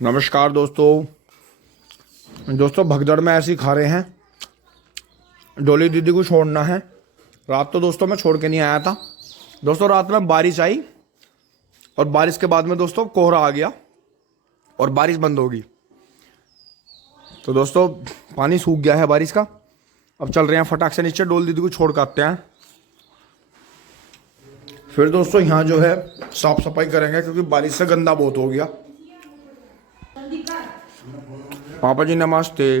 नमस्कार दोस्तों भगदड़ में ऐसे ही खा रहे हैं। डोली दीदी को छोड़ना है। रात तो दोस्तों मैं छोड़ के नहीं आया था। दोस्तों रात में बारिश आई और बारिश के बाद में दोस्तों कोहरा आ गया और बारिश बंद होगी। तो दोस्तों पानी सूख गया है बारिश का। अब चल रहे हैं फटाक से नीचे, डोली दीदी को छोड़ के आते हैं। फिर दोस्तों यहाँ जो है साफ सफाई करेंगे क्योंकि बारिश से गंदा बहुत हो गया। पापा जी नमस्ते।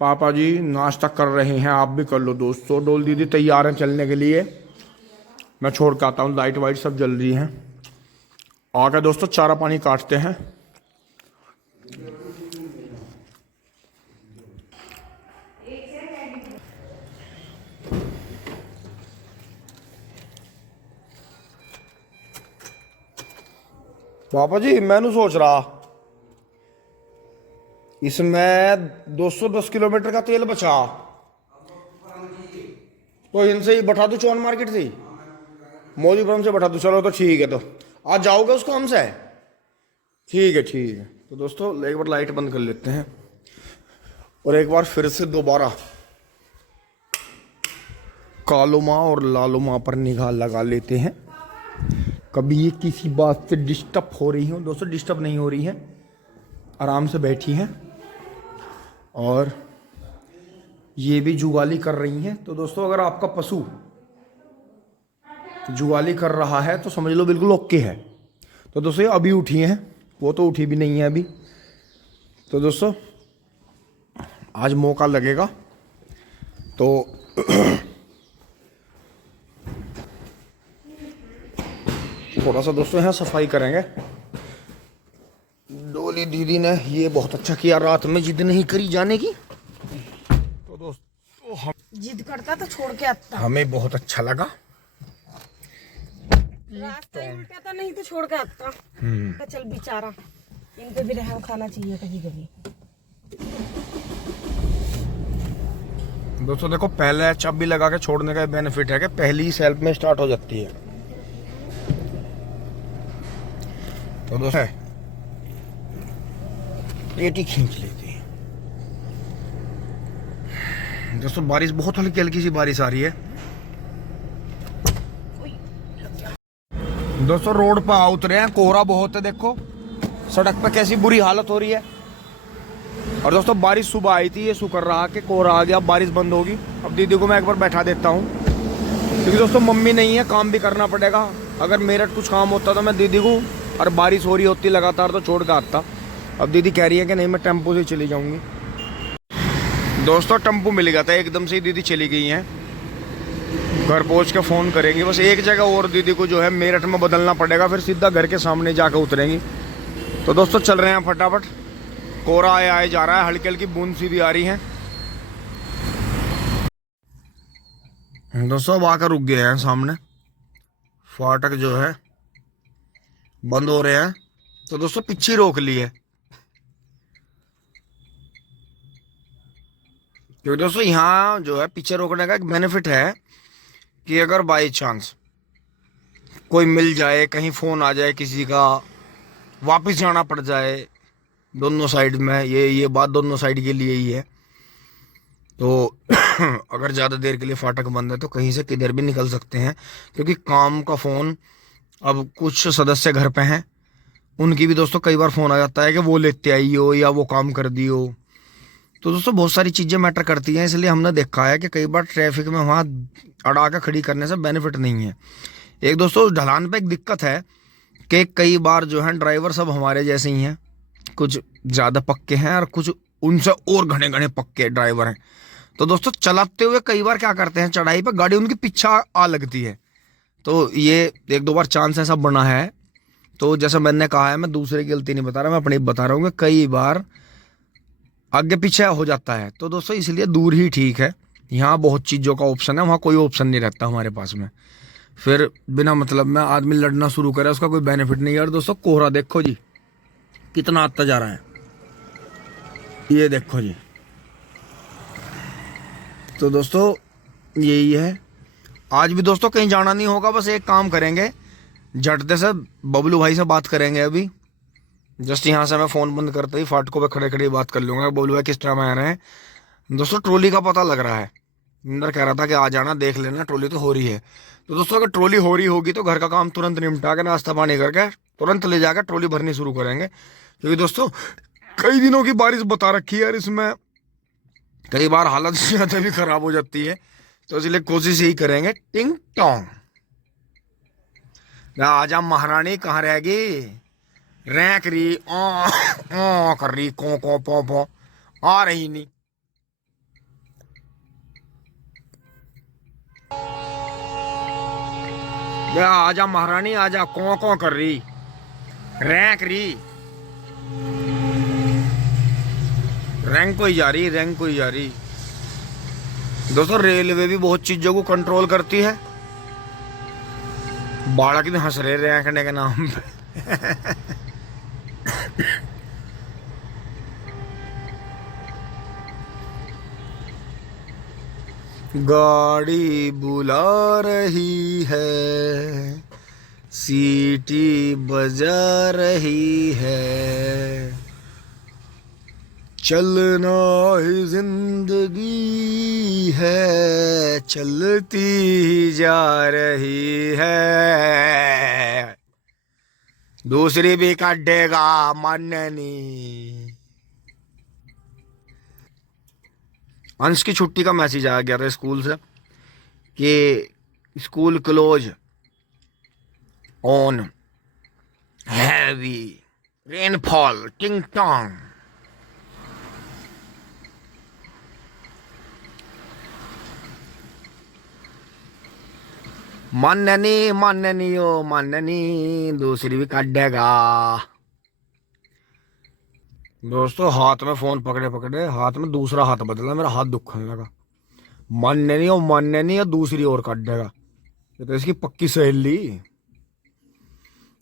पापा जी नाश्ता कर रहे हैं, आप भी कर लो दोस्तों। डोल दीदी तैयार हैं चलने के लिए। मैं छोड़ के आता हूँ। लाइट वाइट सब जल रही हैं। आके दोस्तों चारा पानी काटते हैं। पापा जी मैंने सोच रहा इसमें 210 किलोमीटर का तेल बचा, तो इनसे ही बैठा दूं चौन मार्केट से ही, मोदीपुरम से बैठा दूं। चलो तो ठीक है, तो आज जाओगे उसको हमसे? ठीक है ठीक है। तो दोस्तों एक बार लाइट बंद कर लेते हैं और एक बार फिर से दोबारा कालो माँ और लालो माँ पर निगाह लगा लेते हैं। कभी ये किसी बात से डिस्टर्ब हो रही हो? दोस्तों डिस्टर्ब नहीं हो रही है, आराम से बैठी हैं और ये भी जुगाली कर रही हैं। तो दोस्तों अगर आपका पशु जुगाली कर रहा है तो समझ लो बिल्कुल ओके है। तो दोस्तों ये अभी उठी हैं, वो तो उठी भी नहीं है अभी। तो दोस्तों आज मौका लगेगा तो थोड़ा सा दोस्तों यहाँ सफाई करेंगे। डोली दीदी ने ये बहुत अच्छा किया, रात में जिद नहीं करी जाने की। तो दोस्तों हम जिद करता तो छोड़ के आता। हमें बहुत अच्छा लगा। रास्ता ही उल्टा था, नहीं तो छोड़ के आता। तो चल बेचारा, इनको भी रहम खाना चाहिए कभी कभी। दोस्तों देखो पहले चाबी लगा के छोड़ने का बेनिफिट है कि पहली ही सेल्फ में स्टार्ट हो जाती है। तो दोस्तों पेटी खींच लेती है। दोस्तों बारिश बहुत हल्की हल्की सी बारिश आ रही है। दोस्तों रोड पर आ उतरे हैं, कोहरा बहुत है। देखो सड़क पे कैसी बुरी हालत हो रही है। और दोस्तों बारिश सुबह आई थी, ये शुक्र रहा कि कोहरा आ गया, बारिश बंद होगी। अब दीदी को मैं एक बार बैठा देता हूँ क्योंकि दोस्तों मम्मी नहीं है, काम भी करना पड़ेगा। अगर मेरठ कुछ काम होता तो मैं दीदी को, और बारिश हो रही होती लगातार तो छोड़ के आता। अब दीदी कह रही है कि नहीं मैं टेम्पो से चली जाऊंगी। दोस्तों टेम्पो मिल गया था एकदम से ही, दीदी चली गई हैं। घर पहुंच के फ़ोन करेंगी। बस एक जगह और दीदी को जो है मेरठ में बदलना पड़ेगा, फिर सीधा घर के सामने जाकर उतरेंगी। तो दोस्तों चल रहे हैं फटाफट। कोहरा आए जा रहा है, हल्की हल्की बूंद सी भी आ रही है। दोस्तों अब आकर रुक गए हैं सामने, फाटक जो है बंद हो रहे हैं। तो दोस्तों पीछे रोक लिए क्योंकि दोस्तों यहाँ जो है पीछे रोकने का एक बेनिफिट है कि अगर बाई चांस कोई मिल जाए, कहीं फ़ोन आ जाए किसी का, वापस जाना पड़ जाए दोनों साइड में, ये बात दोनों साइड के लिए ही है। तो अगर ज़्यादा देर के लिए फाटक बंद है तो कहीं से किधर भी निकल सकते हैं। क्योंकि काम का फ़ोन, अब कुछ सदस्य घर पे हैं, उनकी भी दोस्तों कई बार फ़ोन आ जाता है कि वो लेते आई हो या वो काम कर दियो। तो दोस्तों बहुत सारी चीज़ें मैटर करती हैं, इसलिए हमने देखा है कि कई बार ट्रैफिक में वहाँ अड़ा के खड़ी करने से बेनिफिट नहीं है। एक दोस्तों ढलान पे एक दिक्कत है कि कई बार जो है ड्राइवर सब हमारे जैसे ही हैं, कुछ ज़्यादा पक्के हैं और कुछ उनसे और घने घने पक्के ड्राइवर हैं। तो दोस्तों चलाते हुए कई बार क्या करते हैं, चढ़ाई पर गाड़ी उनकी पीछा आ लगती है। तो ये एक दो बार चांस ऐसा बना है। तो जैसा मैंने कहा है, मैं दूसरे की गलती नहीं बता रहा, मैं अपनी बता रहा हूँ कि कई बार आगे पीछे हो जाता है। तो दोस्तों इसलिए दूर ही ठीक है। यहाँ बहुत चीज़ों का ऑप्शन है, वहाँ कोई ऑप्शन नहीं रहता हमारे पास में। फिर बिना मतलब में आदमी लड़ना शुरू करे, उसका कोई बेनिफिट नहीं है। और दोस्तों कोहरा देखो जी कितना आता जा रहा है, ये देखो जी। तो दोस्तों यही है। आज भी दोस्तों कहीं जाना नहीं होगा, बस एक काम करेंगे, झटते से बबलू भाई से बात करेंगे। अभी जस्ट यहाँ से मैं फ़ोन बंद करते ही फाटकों पे खड़े खड़े बात कर लूँगा, बोल भाई किस टाइम आ रहे हैं। दोस्तों ट्रॉली का पता लग रहा है, इंदर कह रहा था कि आ जाना देख लेना ट्रॉली तो हो रही है। तो दोस्तों अगर ट्रॉली हो रही होगी तो घर का काम तुरंत निपटा के नाश्ता पानी करके तुरंत ले जाकर ट्रॉली भरनी शुरू करेंगे, क्योंकि दोस्तों कई दिनों की बारिश बता रखी है यार, इसमें कई बार हालत ज़्यादा भी ख़राब हो जाती है, तो इसलिए कोशिश यही करेंगे। टिंग टोंग आजा महारानी, कहाँ रहेगी? रैंक रही ओ कर रही, को पो आ रही नहीं। आजा महारानी आजा, को कर रही, रैंक रही, रैंक को ही जा रही, रैंक को ही जा रही। दोस्तों रेलवे भी बहुत चीजों को कंट्रोल करती है। बालक भी हंस रहे रैंकने के नाम पे। गाड़ी बुला रही है, सीटी बजा रही है, चलना ही जिंदगी है, चलती जा रही है। दूसरी भी काटेगा माननी। अंश की छुट्टी का मैसेज आ गया था स्कूल से कि school close on heavy rainfall, टिंग टोंग। माननी ओ माननी, दूसरी भी काटेगा। दोस्तों हाथ में फोन पकड़े पकड़े हाथ में दूसरा हाथ बदला, मेरा हाथ दुखने लगा। माननी ओ माननी और दूसरी ओर काटेगा, ये तो इसकी पक्की सहेली।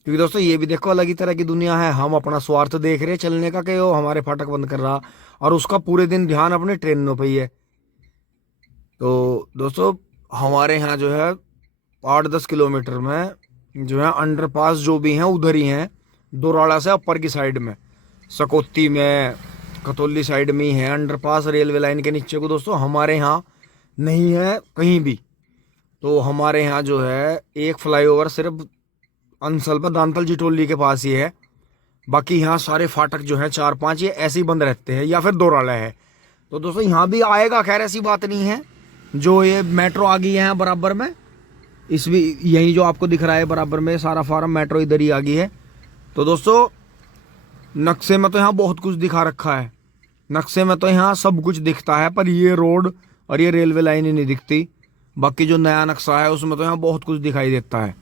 क्योंकि दोस्तों ये भी देखो अलग ही तरह की दुनिया है। हम अपना स्वार्थ देख रहे चलने का कि वो हमारे फाटक बंद कर रहा, और उसका पूरे दिन ध्यान अपने ट्रेनों पे ही है। तो दोस्तों हमारे यहाँ जो है 8-10 किलोमीटर में जो है अंडरपास जो भी हैं उधर ही हैं, दोराड़ा से ऊपर की साइड में, सकौती में, कतौली साइड में ही है अंडरपास रेलवे लाइन के नीचे को। दोस्तों हमारे यहाँ नहीं है कहीं भी। तो हमारे यहाँ जो है एक फ्लाईओवर सिर्फ अंसल पर दांतल जिटोली के पास ही है, बाकी यहाँ सारे फाटक जो हैं 4-5 ये ऐसे ही बंद रहते हैं, या फिर दोराड़ा है। तो दोस्तों यहाँ भी आएगा, खैर ऐसी बात नहीं है। जो ये मेट्रो आ गई है बराबर में, इस भी यही जो आपको दिख रहा है बराबर में सारा फार्म मेट्रो इधर ही आ गई है। तो दोस्तों नक्शे में तो यहाँ बहुत कुछ दिखा रखा है, नक्शे में तो यहाँ सब कुछ दिखता है, पर ये रोड और ये रेलवे लाइन ही नहीं दिखती। बाकी जो नया नक्शा है उसमें तो यहाँ बहुत कुछ दिखाई देता है।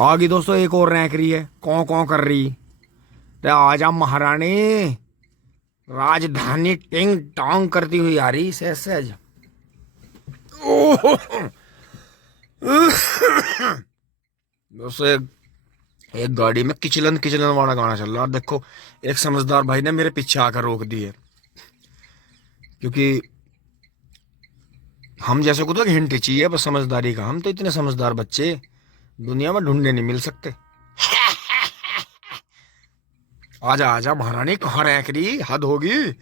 आगे दोस्तों एक और रैंक रही है, कौं कर रही। तो आजा महारानी, राजधानी टिंग टोंग करती हुई आ रही सहज। दोस्तों एक गाड़ी में किचलन किचलन वाला गाना चल रहा है। देखो एक समझदार भाई ने मेरे पीछे आकर रोक दी है, क्योंकि हम जैसे को तो एक हिंट चाहिए बस समझदारी का। हम तो इतने समझदार बच्चे दुनिया में ढूंढने नहीं मिल सकते। आजा आजा महारानी, कहाँ रैंक रही, हद होगी।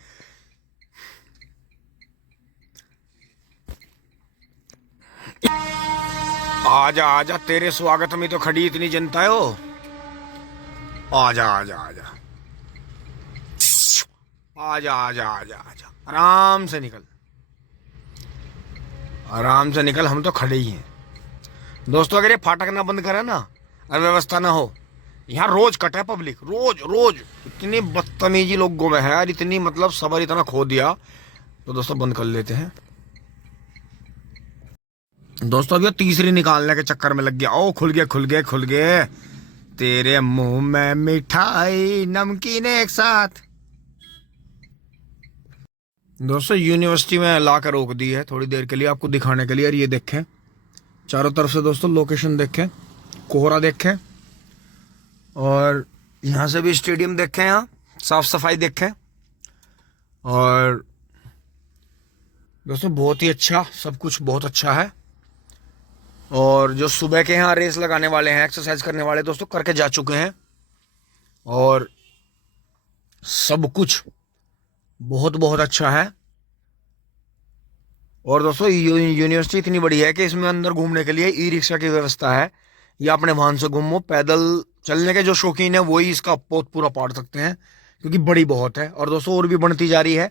आजा आजा, तेरे स्वागत में तो खड़ी इतनी जनता है। वो आजा आजा आजा आजा आजा आजा आजा, आराम से निकल, आराम से निकल, हम तो खड़े ही हैं। दोस्तों अगर ये फाटक ना बंद करे ना, अव्यवस्था ना हो, यहाँ रोज कटे पब्लिक, रोज रोज। इतनी बदतमीजी लोगों में है यार, इतनी मतलब सबर इतना खो दिया। तो दोस्तों बंद कर लेते हैं। दोस्तों अभी तीसरी निकालने के चक्कर में लग गया। ओ खुल गए खुल गए खुल गए, तेरे मुंह में मिठाई नमकीन एक साथ। दोस्तों यूनिवर्सिटी में ला कर रोक दी है थोड़ी देर के लिए आपको दिखाने के लिए। और ये देखें चारों तरफ से दोस्तों लोकेशन देखें, कोहरा देखें, और यहाँ से भी स्टेडियम देखें, यहाँ साफ सफाई देखें। और दोस्तों बहुत ही अच्छा, सब कुछ बहुत अच्छा है। और जो सुबह के यहाँ रेस लगाने वाले हैं, एक्सरसाइज करने वाले दोस्तों करके जा चुके हैं। और सब कुछ बहुत बहुत अच्छा है। और दोस्तों यूनिवर्सिटी इतनी बड़ी है कि इसमें अंदर घूमने के लिए ई रिक्शा की व्यवस्था है, या अपने वाहन से घूमो। पैदल चलने के जो शौकीन है वही इसका बहुत पूरा पाड़ सकते हैं, क्योंकि बड़ी बहुत है। और दोस्तों और भी बढ़ती जा रही है।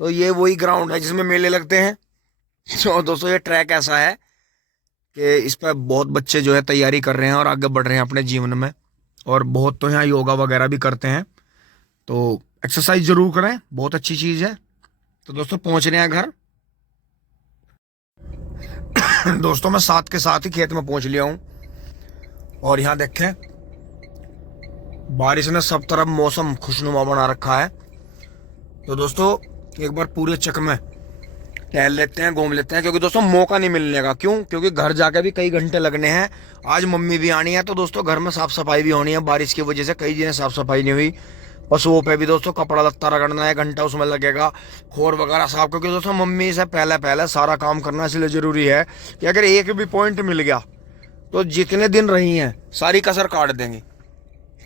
तो ये वही ग्राउंड है जिसमें मेले लगते हैं। तो दोस्तों ये ट्रैक ऐसा है कि इस पर बहुत बच्चे जो है तैयारी कर रहे हैं और आगे बढ़ रहे हैं अपने जीवन में। और बहुत तो यहाँ योगा वगैरह भी करते हैं, तो एक्सरसाइज जरूर करें, बहुत अच्छी चीज़ है। तो दोस्तों पहुंच रहे हैं घर। दोस्तों मैं साथ के साथ ही खेत में पहुंच लिया हूँ। और यहाँ देखें, बारिश ने सब तरफ मौसम खुशनुमा बना रखा है। तो दोस्तों एक बार पूरे चक में टहल लेते हैं, घूम लेते हैं, क्योंकि दोस्तों मौका नहीं मिलने का। क्यों? क्योंकि घर जाके भी कई घंटे लगने हैं। आज मम्मी भी आनी है, तो दोस्तों घर में साफ सफाई भी होनी है। बारिश की वजह से कई दिन साफ सफाई नहीं हुई। पशुओं पे भी दोस्तों कपड़ा लत्ता रगड़ना है, घंटा उसमें लगेगा, खोर वगैरह साफ। क्योंकि दोस्तों मम्मी से पहले पहले सारा काम करना इसलिए जरूरी है कि अगर एक भी पॉइंट मिल गया तो जितने दिन रही हैं सारी कसर काट देंगी।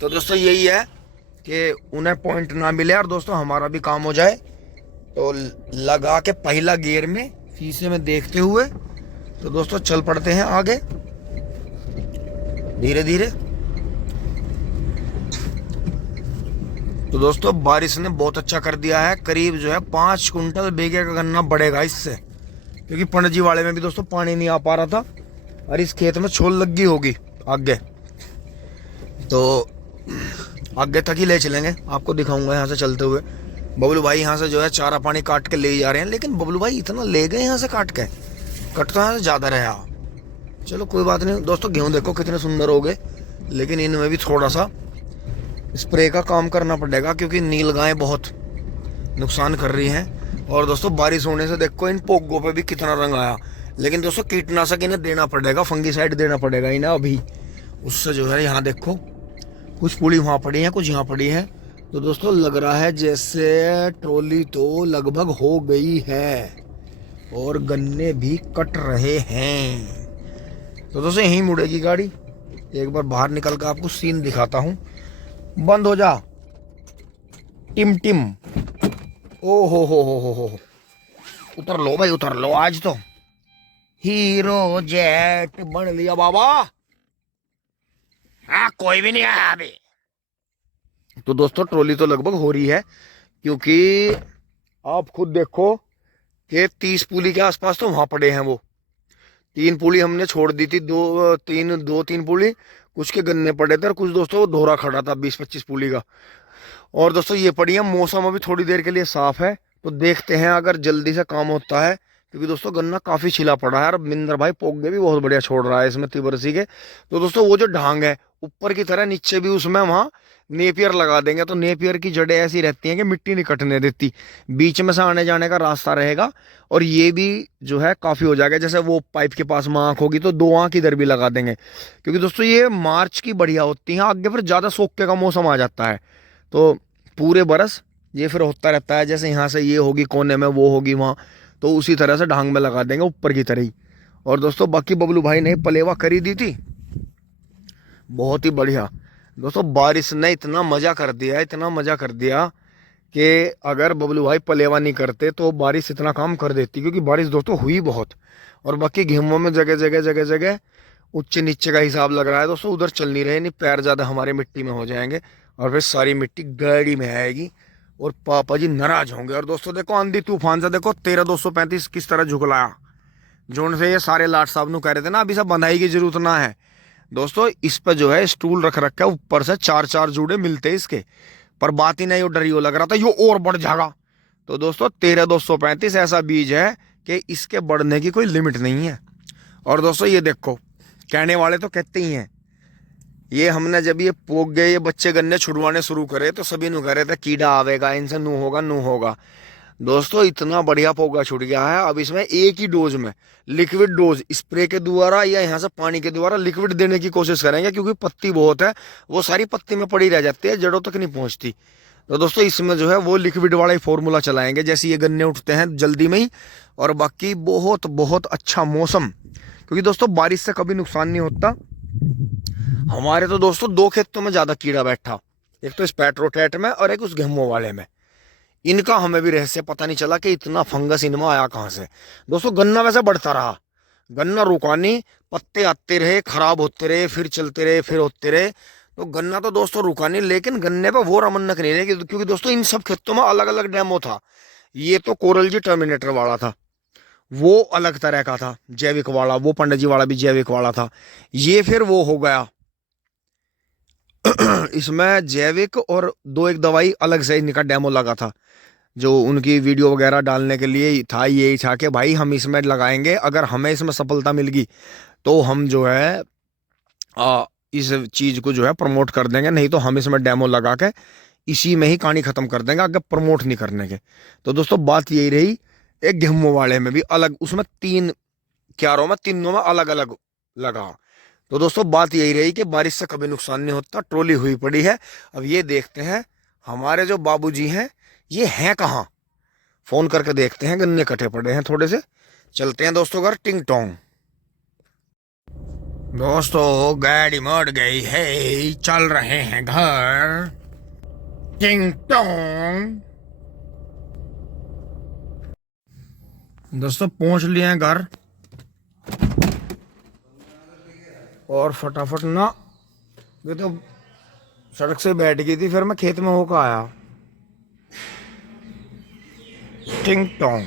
तो दोस्तों यही है कि उन्हें पॉइंट ना मिले और दोस्तों हमारा भी काम हो जाए। तो लगा के पहला गियर में शीशे में देखते हुए तो दोस्तों चल पड़ते हैं आगे धीरे धीरे। तो दोस्तों बारिश ने बहुत अच्छा कर दिया है। करीब जो है 5 कुंटल बेगे का गन्ना बढ़ेगा इससे, क्योंकि पणजी वाले में भी दोस्तों पानी नहीं आ पा रहा था और इस खेत में छोल लग गई होगी आगे। तो आगे तक ही ले चलेंगे, आपको दिखाऊंगा यहाँ से चलते हुए। बबलू भाई यहाँ से जो है चारा पानी काट के ले जा रहे हैं, लेकिन बबलू भाई इतना ले गए यहाँ से काट के, कट तो यहाँ से ज़्यादा रहा। चलो कोई बात नहीं दोस्तों, गेहूँ देखो कितने सुंदर हो गए, लेकिन इनमें भी थोड़ा सा स्प्रे का काम करना पड़ेगा, क्योंकि नील गायें बहुत नुकसान कर रही हैं। और दोस्तों बारिश होने से देखो इन पोगों पे भी कितना रंग आया। लेकिन दोस्तों कीटनाशक इन्हें देना पड़ेगा, फंगीसाइड देना पड़ेगा इन्हें अभी। उससे जो है यहाँ देखो कुछ पूली वहाँ पड़ी है, कुछ यहाँ पड़ी है। तो दोस्तों लग रहा है जैसे ट्रॉली तो लगभग हो गई है और गन्ने भी कट रहे हैं। तो दोस्तों यहीं मुड़ेगी गाड़ी। एक बार बाहर निकल कर आपको सीन दिखाता हूँ। बंद हो जा टिम टिम। ओ हो, उतर लो भाई उतर लो, आज तो हीरो जेट बन लिया बाबा। हाँ कोई भी नहीं आया अभी। तो दोस्तों ट्रॉली तो लगभग हो रही है, क्योंकि आप खुद देखो कि 30 पुली के आसपास तो वहां पड़े हैं। वो 3 पुली हमने छोड़ दी थी, दो तीन पुली, कुछ के गन्ने पड़े थे और कुछ दोस्तों धोरा खड़ा था 20-25 पुली का। और दोस्तों ये पड़ी है। मौसम अभी थोड़ी देर के लिए साफ है, तो देखते हैं अगर जल्दी से काम होता है, क्योंकि दोस्तों गन्ना काफी छिला पड़ा है। और मिंदर भाई पोगे भी बहुत बढ़िया छोड़ रहा है इसमें तिबरसी के। तो दोस्तों वो जो ढांग है ऊपर की तरह, नीचे भी उसमें वहां नेपियर लगा देंगे। तो नेपियर की जड़ें ऐसी रहती हैं कि मिट्टी नहीं कटने देती, बीच में से आने जाने का रास्ता रहेगा। और ये भी जो है काफी हो जाएगा। जैसे वो पाइप के पास में आंख होगी तो 2 आंख इधर भी लगा देंगे, क्योंकि दोस्तों ये मार्च की बढ़िया होती है। आगे फिर ज्यादा सोखे का मौसम आ जाता है, तो पूरे बरस ये फिर होता रहता है। जैसे यहाँ से ये होगी कोने में, वो होगी वहाँ, तो उसी तरह से ढांग में लगा देंगे ऊपर की तरह ही। और दोस्तों बाकी बबलू भाई ने पलेवा करी दी थी, बहुत ही बढ़िया। दोस्तों बारिश ने इतना मजा कर दिया, इतना मजा कर दिया कि अगर बबलू भाई पलेवा नहीं करते तो बारिश इतना काम कर देती, क्योंकि बारिश दोस्तों हुई बहुत। और बाकी गेहूं में जगह जगह ऊंचे नीचे का हिसाब लग रहा है दोस्तों। उधर चल नहीं रहे, नहीं पैर ज़्यादा हमारे मिट्टी में हो जाएंगे और फिर सारी मिट्टी गाड़ी में आएगी और पापा जी नाराज होंगे। और दोस्तों देखो आंधी तूफान से देखो 13-235 किस तरह झुकलाया। जोन से ये सारे लाट साहब नु कह रहे थे ना अभी सब बंधाई की जरूरत ना है। दोस्तों इस पर जो है स्टूल रख रखा है, ऊपर से 4-4 जूड़े मिलते हैं इसके, पर बात ही नहीं, वो डरियो लग रहा था यो और बढ़ जाएगा। तो दोस्तों 13-235 ऐसा बीज है कि इसके बढ़ने की कोई लिमिट नहीं है। और दोस्तों ये देखो, कहने वाले तो कहते ही हैं, ये हमने जब ये पोग गए, ये बच्चे गन्ने छुड़वाने शुरू करे तो सभी नु कह रहे थे कीड़ा आवेगा इनसे, नू होगा। दोस्तों इतना बढ़िया पोगा छूट गया है। अब इसमें एक ही डोज में लिक्विड डोज स्प्रे के द्वारा या यहाँ से पानी के द्वारा लिक्विड देने की कोशिश करेंगे, क्योंकि पत्ती बहुत है, वो सारी पत्ती में पड़ी रह जाती है, जड़ों तक नहीं पहुँचती। तो दोस्तों इसमें जो है वो लिक्विड वाला ही फॉर्मूला चलाएंगे, जैसे ये गन्ने उठते हैं जल्दी में ही। और बाकी बहुत बहुत अच्छा मौसम, क्योंकि दोस्तों बारिश से कभी नुकसान नहीं होता। हमारे तो दोस्तों 2 खेतों में ज़्यादा कीड़ा बैठा, एक तो इस पेट्रोटेट में और एक उस गेहूं वाले में। इनका हमें भी रहस्य पता नहीं चला कि इतना फंगस इनमें आया कहाँ से। दोस्तों गन्ना वैसे बढ़ता रहा, गन्ना रुका नहीं, पत्ते आते रहे, खराब होते रहे, फिर चलते रहे, फिर होते रहे। तो गन्ना तो दोस्तों रुका नहीं, लेकिन गन्ने पे वो रमन्नक नहीं रही, क्योंकि दोस्तों इन सब खेतों में अलग अलग डेमो था। ये तो कोरल जी टर्मिनेटर वाला था, वो अलग तरह का था जैविक वाला, वो पंडित जी वाला भी जैविक वाला था। ये फिर वो हो गया इसमें जैविक और दो एक दवाई अलग से इनका डेमो लगा था, जो उनकी वीडियो वगैरह डालने के लिए था। यही था कि भाई हम इसमें लगाएंगे, अगर हमें इसमें सफलता मिल गई तो हम जो है इस चीज को जो है प्रमोट कर देंगे, नहीं तो हम इसमें डेमो लगा के इसी में ही कहानी खत्म कर देंगे, अगर प्रमोट नहीं करने के। तो दोस्तों बात यही रही। एक गेहूं वाले में भी अलग, उसमें 3 क्यारों में, तीनों में अलग अलग लगा। तो दोस्तों बात यही रही कि बारिश से कभी नुकसान नहीं होता, ट्रॉली हुई पड़ी है। अब ये देखते हैं हमारे जो बाबूजी हैं ये हैं कहाँ, फोन करके देखते हैं। गन्ने कटे पड़े हैं थोड़े से, चलते हैं दोस्तों घर टिंग टोंग। दोस्तों गाड़ी मर गई है, चल रहे हैं घर टिंग टोंग। दोस्तों पहुंच लिए हैं घर, और फटाफट ना, ये तो सड़क से बैठ गई थी, फिर मैं खेत में होकर आया। टिंग टोंग।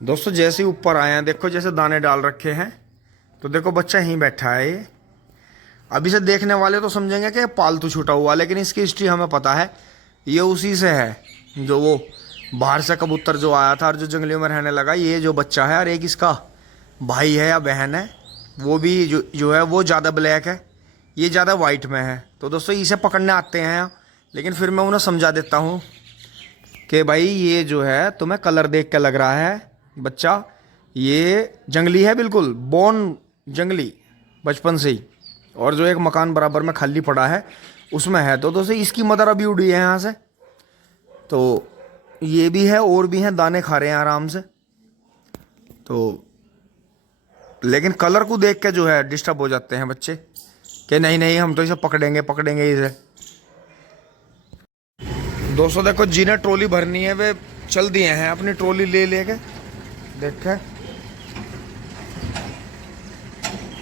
दोस्तों जैसे ही ऊपर आए हैं, देखो जैसे दाने डाल रखे हैं, तो देखो बच्चा यहीं बैठा है। ये अभी से देखने वाले तो समझेंगे कि पालतू छूटा हुआ, लेकिन इसकी हिस्ट्री हमें पता है। ये उसी से है जो वो बाहर से कबूतर जो आया था और जो जंगलियों में रहने लगा। ये जो बच्चा है, और एक इसका भाई है या बहन है, वो भी जो है वो ज़्यादा ब्लैक है, ये ज़्यादा वाइट में है। तो दोस्तों इसे पकड़ने आते हैं, लेकिन फिर मैं उन्हें समझा देता हूँ कि भाई ये जो है तुम्हें कलर देख के लग रहा है बच्चा, ये जंगली है, बिल्कुल बोर्न जंगली बचपन से ही। और जो एक मकान बराबर में खाली पड़ा है उसमें है। तो दोस्तों इसकी मदर अभी उड़ी है यहाँ से, तो ये भी है और भी हैं, दाने खा रहे हैं आराम से। तो लेकिन कलर को देख के जो है डिस्टर्ब हो जाते हैं बच्चे कि नहीं नहीं हम तो इसे पकड़ेंगे पकड़ेंगे इसे। दोस्तों देखो जिन्हें ट्रॉली भरनी है वे चल दिए हैं अपनी ट्रॉली ले लेके, देखे।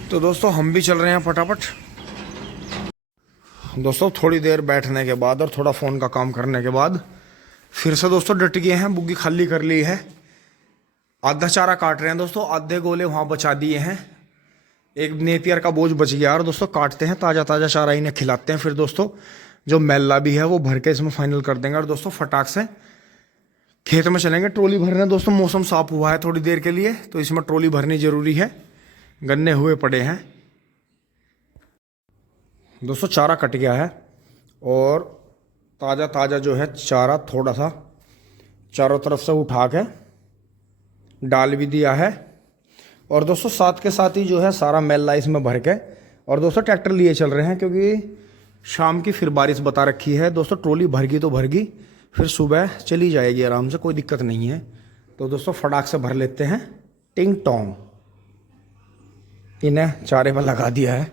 तो दोस्तों हम भी चल रहे हैं फटाफट। दोस्तों थोड़ी देर बैठने के बाद और थोड़ा फ़ोन का काम करने के बाद फिर से दोस्तों डट गए हैं, बुग्गी खाली कर ली है। आधा चारा काट रहे हैं दोस्तों, आधे गोले वहाँ बचा दिए हैं, एक नेपियर का बोझ बच गया। और दोस्तों काटते हैं, ताज़ा ताज़ा चारा इन्हें खिलाते हैं। फिर दोस्तों जो मैला भी है वो भर के इसमें फाइनल कर देंगे, और दोस्तों फटाक से खेत में चलेंगे ट्रॉली भरने। दोस्तों मौसम साफ हुआ है थोड़ी देर के लिए, तो इसमें ट्रॉली भरनी ज़रूरी है, गन्ने हुए पड़े हैं। दोस्तों चारा कट गया है, और ताज़ा ताज़ा जो है चारा थोड़ा सा चारों तरफ से उठा के डाल भी दिया है। और दोस्तों साथ के साथ ही जो है सारा मैला इसमें भर के, और दोस्तों ट्रैक्टर लिए चल रहे हैं, क्योंकि शाम की फिर बारिश बता रखी है। दोस्तों ट्रॉली भर गई तो भर गई, फिर सुबह चली जाएगी आराम से, कोई दिक्कत नहीं है। तो दोस्तों फटाक से भर लेते हैं टिंग टोंग। इन्हें चारे पर लगा दिया है।